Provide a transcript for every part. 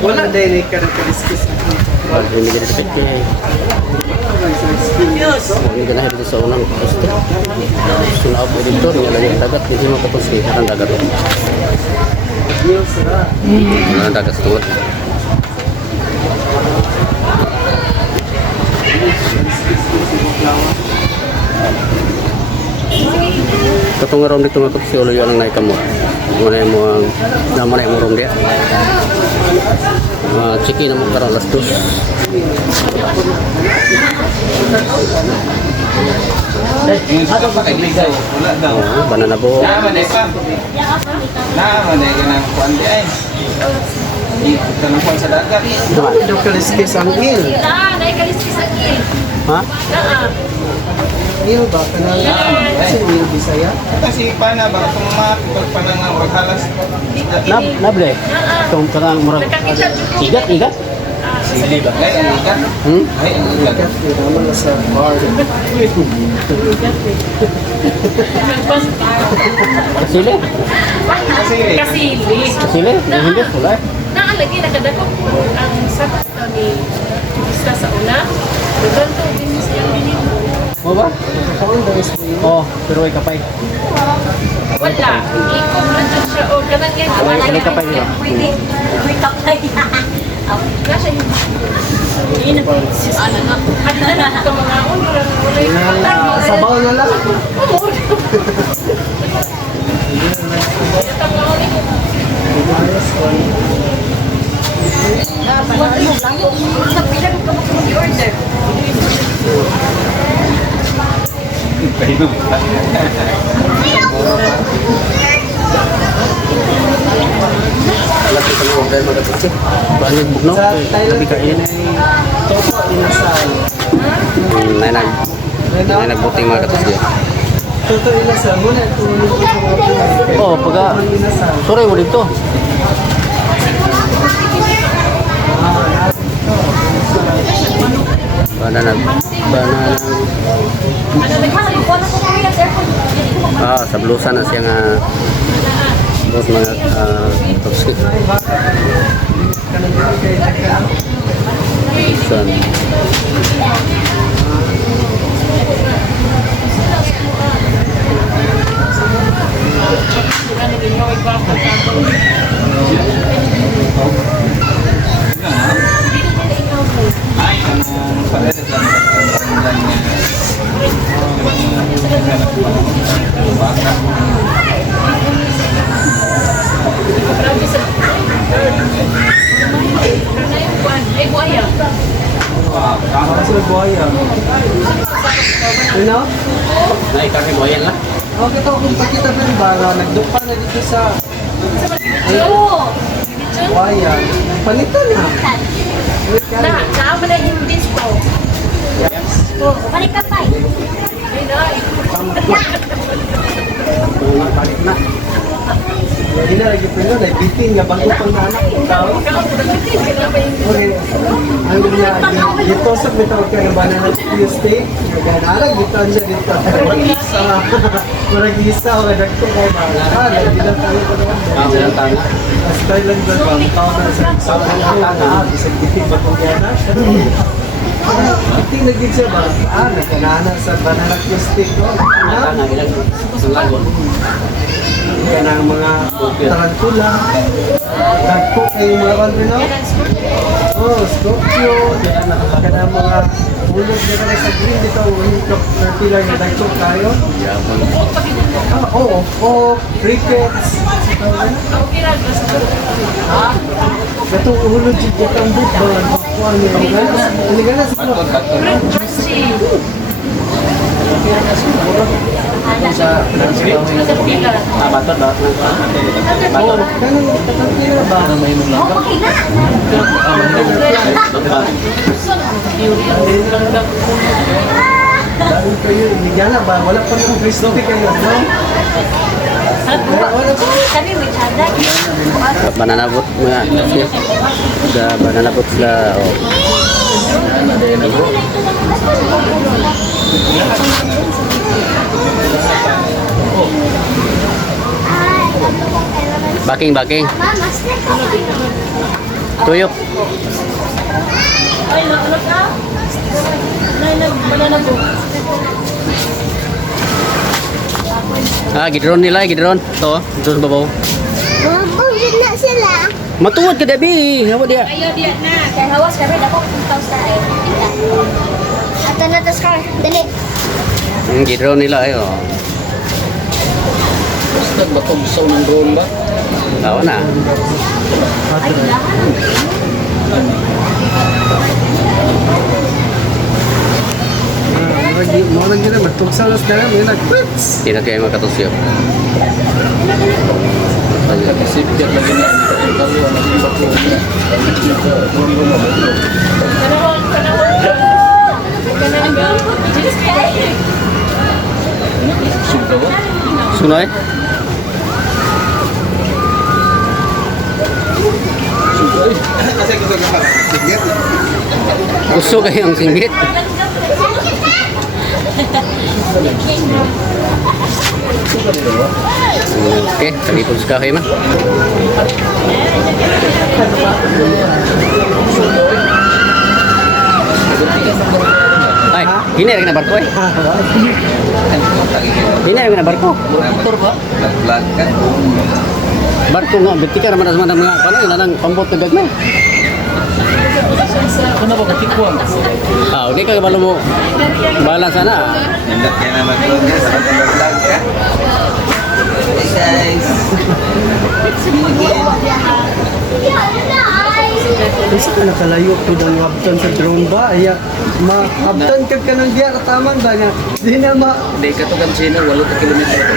Wala dahil karakteristis. Hindi ka dito kay hindi ka na dito sa unang poste. Sunod po dito, nga lagi ang dagat. Hindi mo tapos kay karang dagat. Wala ang dagat sa tuwad. Katong around dito nga si ulo yung naik mo. Muna mo ang naman mo rom dia. Chiki na mo karon last dos. Ano pa kay Ligay? Wala daw. Banana bo. Naman eh pa. Naman eh ganang kuan di ay. Ito na po sa dagat. Ito kaliskis ang il. Naikaliskis ang il. Ha? Il ba? Kanang kasi il Bisaya? Kasi pana ba itong mga pagpanang paghalas. Nable. Itong karang murag. Igat. Sili ba? Ay, ang ikat. Ay, ang ikat. Ito naman na sa bar. Kasili? Kasili. Kasili? Hindi wala. Naalagi nakadako ang sakto ni Vista sa una. Doon to din siya binili. Mo ba? Oh, pero ay kapay. Wala. Ikot na dyan siya. O, ganang yan. Ay kapay nila. May kapay. Nasa yung... Hindi na po. Ano na? Ano na? Ito mga ulo. Sabaw na lang. Lagi sa mga order mga kasi. Paano bugno? Sa Thailand Sabi kain. Toto inasal. Nay nagbuting mga katas dia. Toto inasal. Muna tulog ko sa mga Pinoy. Oh, pagka Inasal. sorry mo dito. Banana. Sa blusa na siya nga bos mga toxic. Sun. Ay, ang palalit lang. Ay, buhaya. Kasi buhaya. Ano? Naikaki mo yan lang. Okay, ito kung pakita pa rin ba, nagdupa na dito sa Oo. buhaya. Palitan na. Naama na yung disco. Balik ka pa. Ay, ay. Balik na. Hindi na lagi pala, nagbitin nga bago pang naanak ko tao. Okay. Ano niya, dito sa metawag ka ng banana Tuesday, naganalag, dito ang siya dito. Maragisa o kadagto kayo ba? Nagbilang tayo ko naman. Bilang tanga. As Thailand ba, bang tao na sa tanga, bisag bitin ba kung yan na? Bitin na gid siya ba? Nagananak sa banana Tuesday ko. Tanga ilang lagon. Yan ang mga tarantula. Dagpo kayo mga kandino. Oh, Scorpio. Yan ang mga ulog na kami sa green dito. Unikap na pilar na dagpo tayo. Oo. Oh, crickets. Ito ulog dito ang bukban. Kuha niya. Hindi ka na sa Mabatot ba? Oo, ganun. Tarantula ba? Dahil kayo, hindi na ba? Wala pa ng crispy kayo, no? Wala pa. Kami may adak. Banana boat mga kasi. Da banana boat sila. Oh. Baking. Tuyok. Ay, ano ka? Banana boat. Gidron nila, gidron. To, sa babaw. Mabunggit na sila. Matuwad ka dabi. Hawa dia. Ayaw diyan na. Kaya hawas kami, dako kung taos ka ay. Ato na tas car. Dali. Gidron nila ayo. Basta ba kung gusto ng drone ba? Tawa na. Mga naging na, magtugsa na sila, may nag-quits. Hindi na kayo makatusyo. Sipir lagi na. Kalau lagi bako. Sudah ba? Sunay? Kasi gusto ko pa. Sige. Gusto kayong singgit? Okay, kalipod sa kahoy man. Ay, hini rin na barko eh. Hini rin na barko. Motor ba? Lag kan. Barko nga, berarti ka naman sa mga kano, ilanang pambot na gagmay. Ano ba katikuan? Okay ka kabalo mo. Bahala sana. Hendak kaya naman drone ya sa lag ya. Hey guys. Kasi ka nakalayo ko ng abtan sa drone ba? Ay, ma-abtan ka ng diya kataman ba nga? Di na Hindi ka to kan China, 8 kilometro to.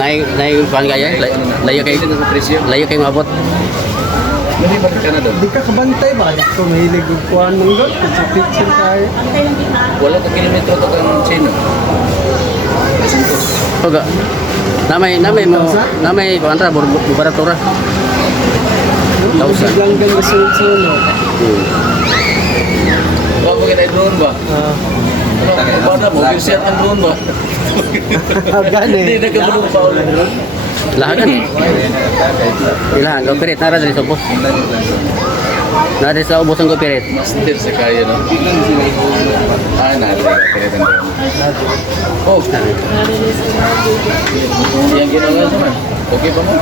Nay kuan kaya? Layo kay Sa presyo. layo kay maabot. Hindi ba ka na doon? Di ka kabantay ba? Di ko mahilig yung kuhan mong doon. Picture tayo. 8 kilometro to kan China. Oga. Namay pantra baratura. Usag lang gan na sunod-sunod. Wala ba kita drone ba? Ano ba na mo? Share ang drone ba? Hindi Gani. na ka mo pa ulit drone. Lahat kan. Ilahan go pirit nara diri sa ubos. Nara sa ubos ang go pirit. Master sa kaya no. Natin kaya ang drone. Oh, yang ginawa naman. Okay pa mo?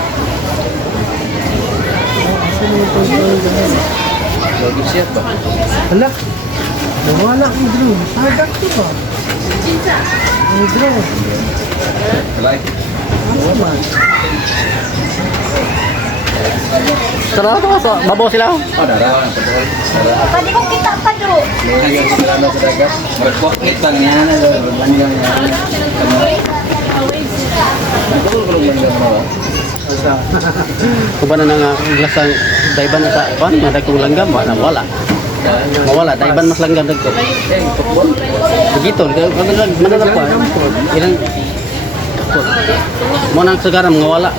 Lagi siap ba? Hala. Nawala ang drone. Sagak to ba? Ang drone. Like. Naman. Tara to, babaw sila. Oh, darah ang patuloy. Darah. Pwede kong kita pa dro. Hanggang sila na sa dagat. Mag-pocket lang yan. Lang yan. Betul kalau lang mo. Kuba na nga glasang daiban na sa pan, madagkong langgam ba na wala. Mawala, daiban mas langgam dagko. Begitu, mananap pa. Ilang mo nang sagaram nga wala.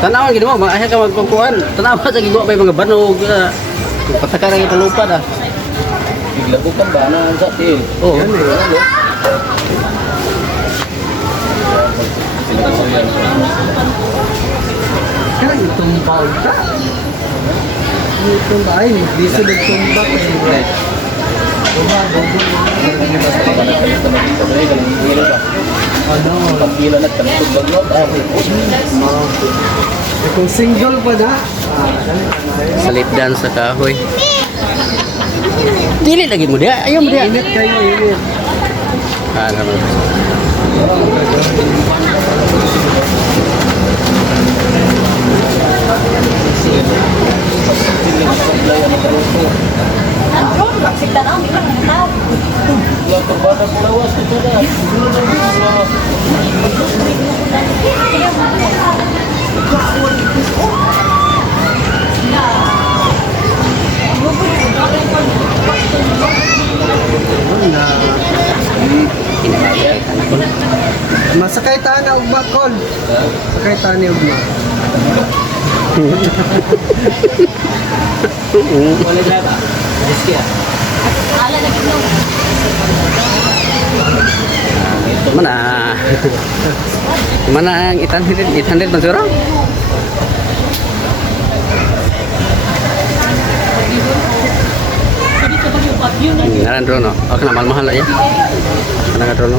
Tanawan gid mo, maahe ka magpangkuhan. Tanawa sa gigo bay mga banog. Patakarang ipalupad ah. Diglabukan ba na sa til? Oh. Kaya itong baon ka. Itong baon, di sa nagtumba ka. Ano? Pagkila na tanong baglot. Kung single pa na. Salipdan sa kahoy. Dili lagi mo dia, ayaw mo dia. Init kayo, init. Ano mo? Ang drone, magsita na, hindi ka tao. Masakay tayo na ugma, Col. Sakay tayo ni ugma. Boleh berapa? Rizky ya? Ala na gino. Mana? Mana ang 800 man siguro? Ngaran drono. Oh, kena mahal-mahal lah ya. Kena drono.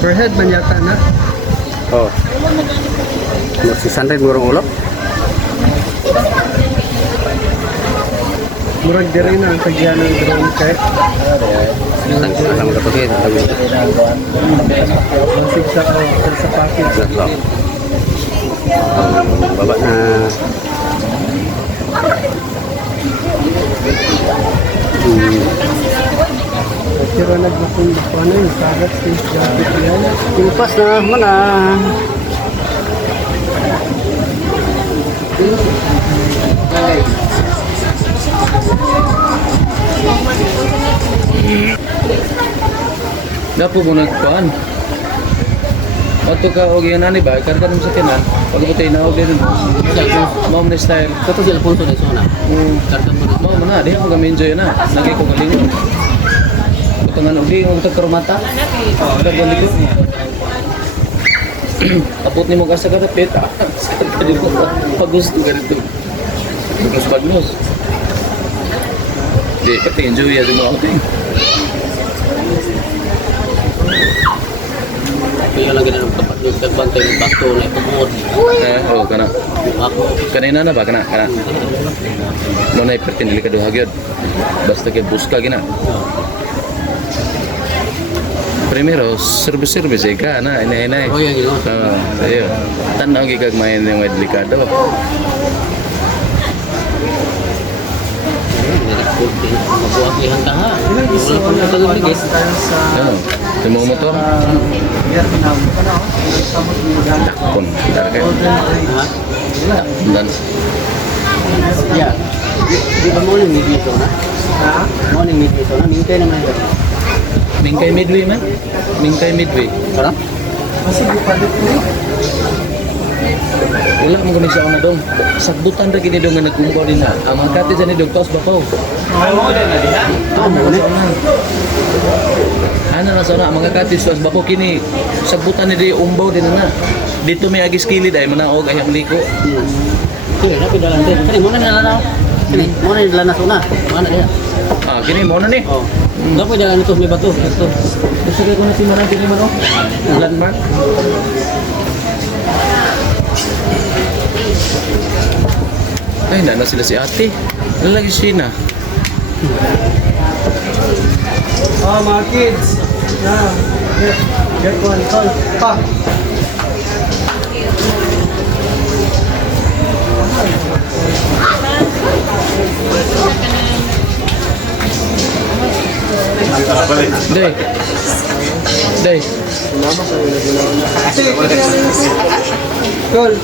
Per head man yata na. Oh. Ano si Sandre ngurong ulo? Murag diri na ang tagyan ng drone kay. Alam mo dapat yun. Masig sa package. Baba na. Kira nagbukong ano yung sagat space jacket yan. Kumpas na mana. Dapo mo nagpaan. Ato ka og yan ani ba? Karga mo sa tinan. Pag mo tayo naog din. Mom na style. Kato si Alfonso na isona. Karton mo na. Mom na, di ako enjoy na. Lagi ko galing. Kutangan og di mo karumata. Dagan dito. Abot ni mo ka sa kadapit. Pag gusto ka dito. Bagnos. Di pati enjoy ya mo outing. Kaya lang ganun yung kagbantay ng bato na itubuot. Oh, kana. Ako. Kanina na ba kana? Mo na ipertin delikado hagyod. Basta kay buska gina. Primero, service ka na, inay. Oh, yan gino. Ayo. Tanaw gigag main yung may delikado. Mabuhakihan ka ha. Wala pang nagagawin guys. Ano? Yung motor? Takpon. Targa. Ha? Dan. Ya. Di ba morning meeting ito na? Ha? Morning meeting ito na. Mingkay naman ito. Mingkay Midway man? Mingkay Midway. Sarap? Kasi di pa dito. Wala mo kami siya na dong. Sagbutan ra gini dong nga nagkumbaw din na. Ang mga kati dyan ni Dong Taos Bapaw. Ano na sa una? Ano na sa una? Ang mga kati Taos Bapaw kini. Sagbutan ni di umbaw din na. Dito may agis kilid ay manaog ay ang liko. Sige, napi dalan din. Kani, muna nila na. Kani, muna nila na suna. Mana dia? Ah, kini mo na ni. Oh. Dapat jalan itu may bato. Ito. Gusto ko na timanan kini man oh. Landmark. Ay, na sila si ate. Ano lagi siya na? Oh, mga kids. Yeah. Get one call. Pa. Day. Day. Call.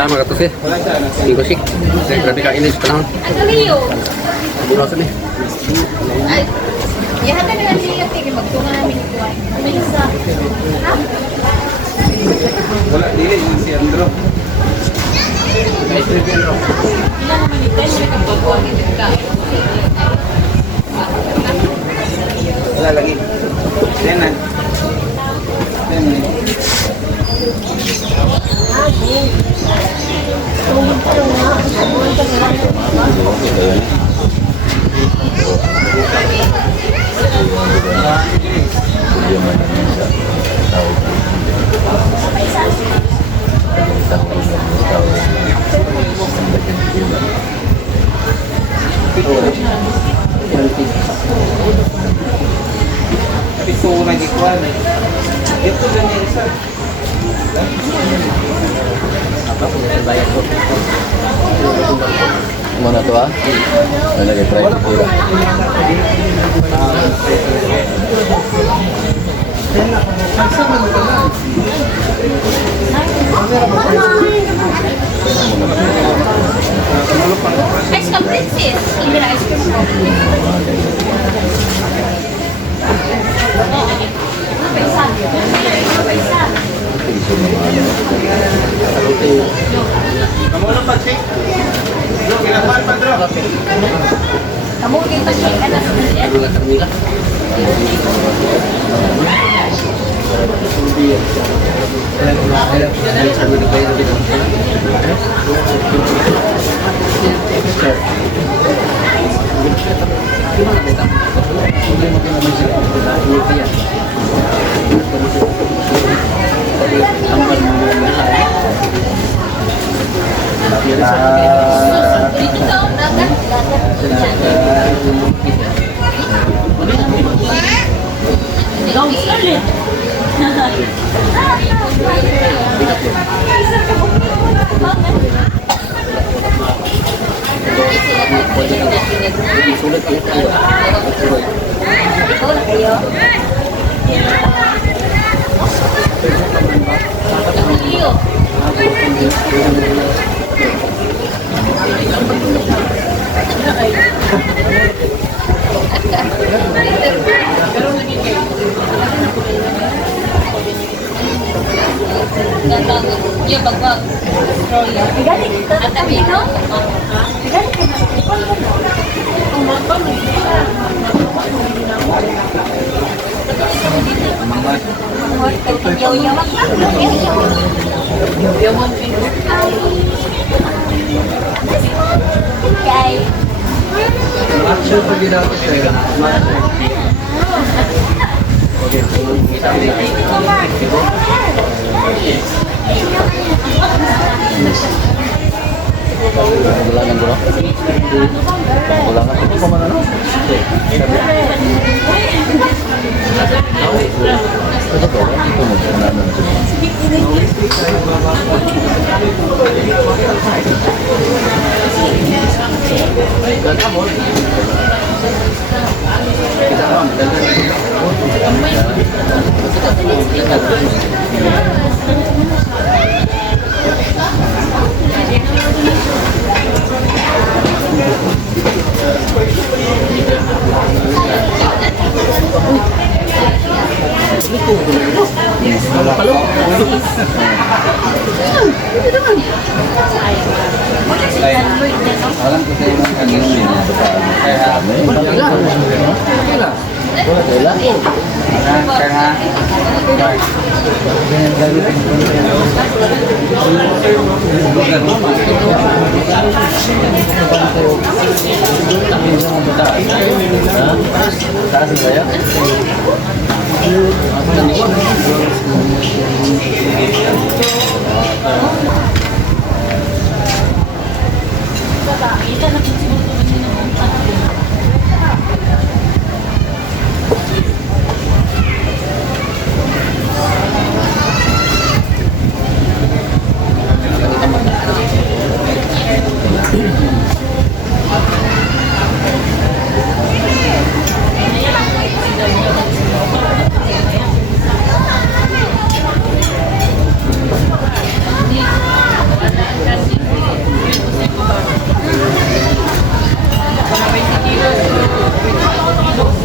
Tama ka to siya. Tingko sik. Grabe ka inis panahon. Ang Leo. Bukas ni. Ay, yahan na nga siya tingin magtunga namin ito. Melissa. Ha? Wala, dili, yung si Andro. Ilan naman ito? Siya kapagawag ito ka. Wala lagi. Tenan. Tenan. Piso na ikuan. Ito ganyan isa. Bayad ko. Mana to ah? Nalagay private sila. Ice cream princess. Hindi na ice cream ko. Paisa. Paisa. Kamu na pa check. Bro, kinakuan pa bro. Kamu kita check ada sebenarnya. Bulan termila. Itu kau dapat. Ikaw Scarlett. Ikaw na kayo. Leo. Iya bagbag. Galing ito. At kami no? Galing ito. Okay. Action pa ginagawa sa'yo. Kulangan bro. Kulangan itu kemana no? Itu kok itu mau kemana? Alam ko sa'yo ng kanino yun. Kaya,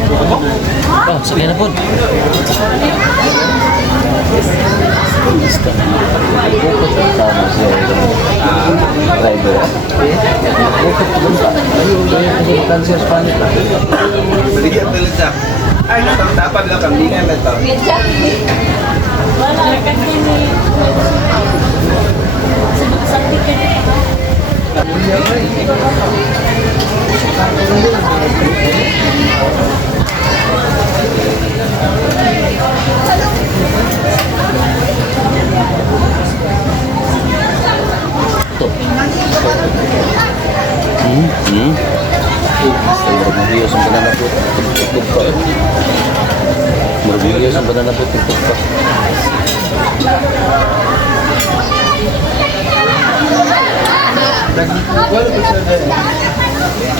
Oh, sige na po. Basta na. Bukod ang tama siya. Driver. Bukod po ba? Ayun, kaya siya Spanish lang. Balikan talaga. Ay, dapat lang kami nga na ito. Wala, kanini. Sabik ka dito. Maravilloso ang banana po. Tuktok pa. Maravilloso ang banana po. Tuktok pa.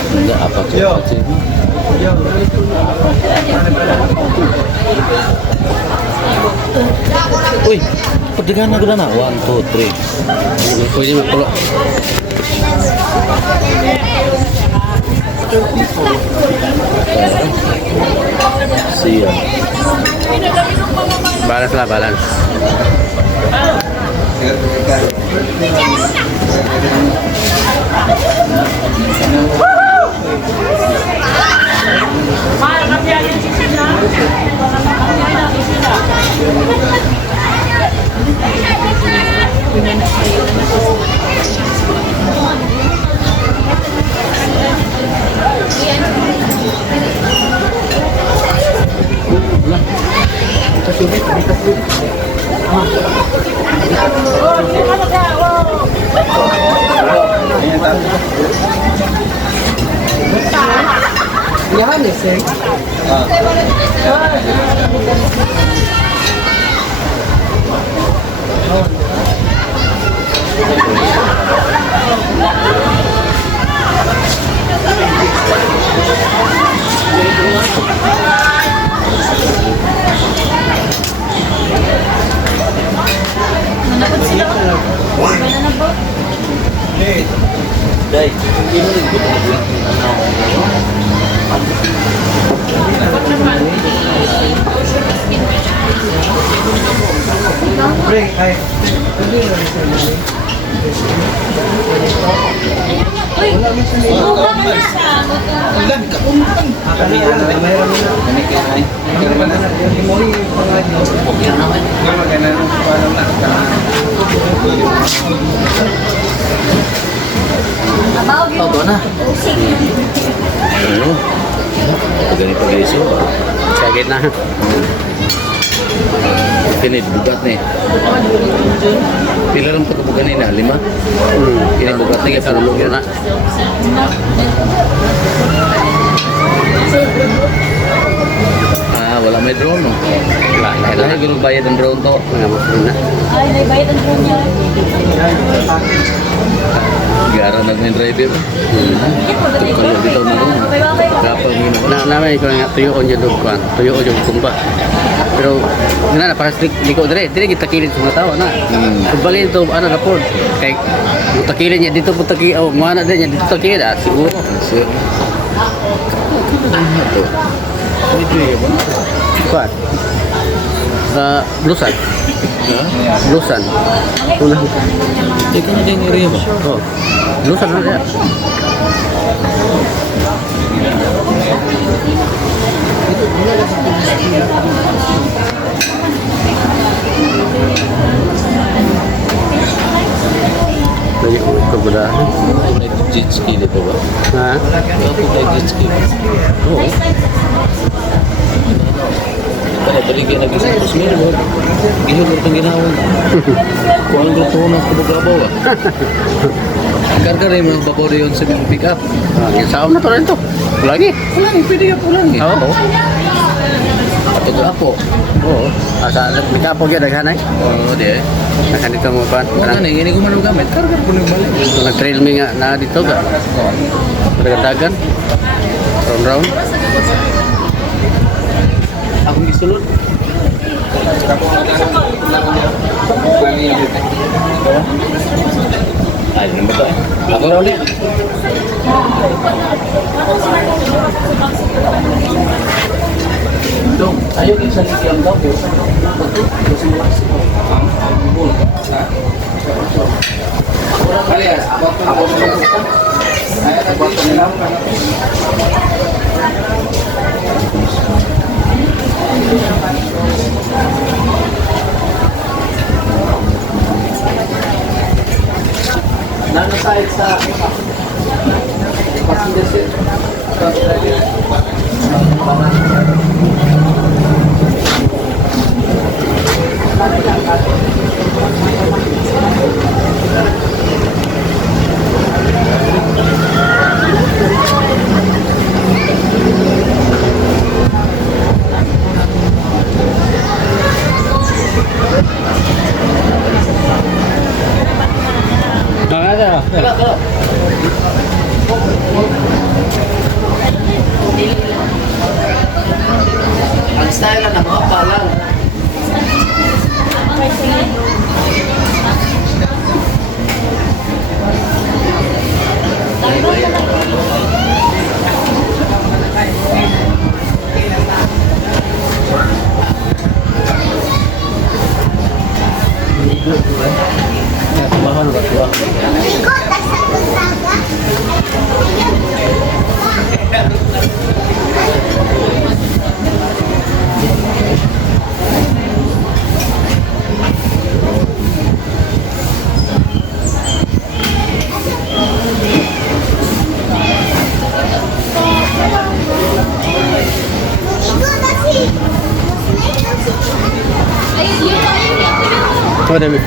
Hindi, apat siya. Uy, pagdagan na ko na. 1, 2, 3. Pwede mapulo. Siya. Balance lah, balance. Yan eh, sir. Manapot sila. Banana boat. Day, hindi mo rin ko Break, ay. Pwede na rin, sir. Uy, buka ka na. Kami ano, mayroon na. Kami kaya yung mori, Abaw, yun. Ito na. Ano? Ganito iso. Sakit na. Kini bugat ni. Pila lang pagkabugan ni na 5. Kini bugat ni Sa lulog yun na. Wala may drone no. Wala, Kailangan ganun bayad ng drone to. Mga masin na. Ay, naibayad ang drone niya. Gara na ng driver. Kalau bitaw na ron. Kapag ginawa. Naman ko nga tuyo on yung dugkuan. Tuyo on yung kumba. Pero nga na para liko dire kita kilit sa mga tao na. Kung balin to ano na port. Kay takilin niya dito putaki oh mana din niya dito takilin siguro. Sir. Ano to? Ito ba? Kuan. Sa Blusan. Ha? Blusan. Una. Ikaw na din area ba? Oh. Blusan na dia. Lagi ko kemudahan. May jet ski dito ba? Ha? Ako may jet ski ba? Oo. Kaya balik yan nag-isa. Tapos meron mo. Gihul itong ginawang. Kung anong grupo ko ng kubugabaw ah. Karga rin mga babaw yun sa mga pick up. Yung saon na to rin to. Lagi. Pulang, pwede ka pulang eh. Oo. Kapag apo. Oo. Asa nagkapo gyud daghanay. Oo, di eh. Naka dito mo pan. Kung ano, hindi ko manong gamit. Karga ko nang balik. Nag-trail me nga na dito ga. Dagan. Round. Ako gisulod. Ay, ano ba ito? Ako raw ulit. Dong, ayaw kayo sa likyang daw po. Kasi mga sila. Kurang kali ya, waktu aku sebutkan, saya tak buat penyelam. Nano side sa passenger seat. Ada. Ang style na mga palang. Ikot na sa kusada. Ikot na si. Coba deh.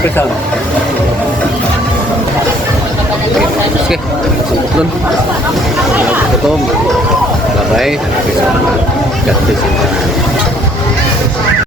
Pisang. Oke, turun. Potong. Labai. Pisang. Jatuh.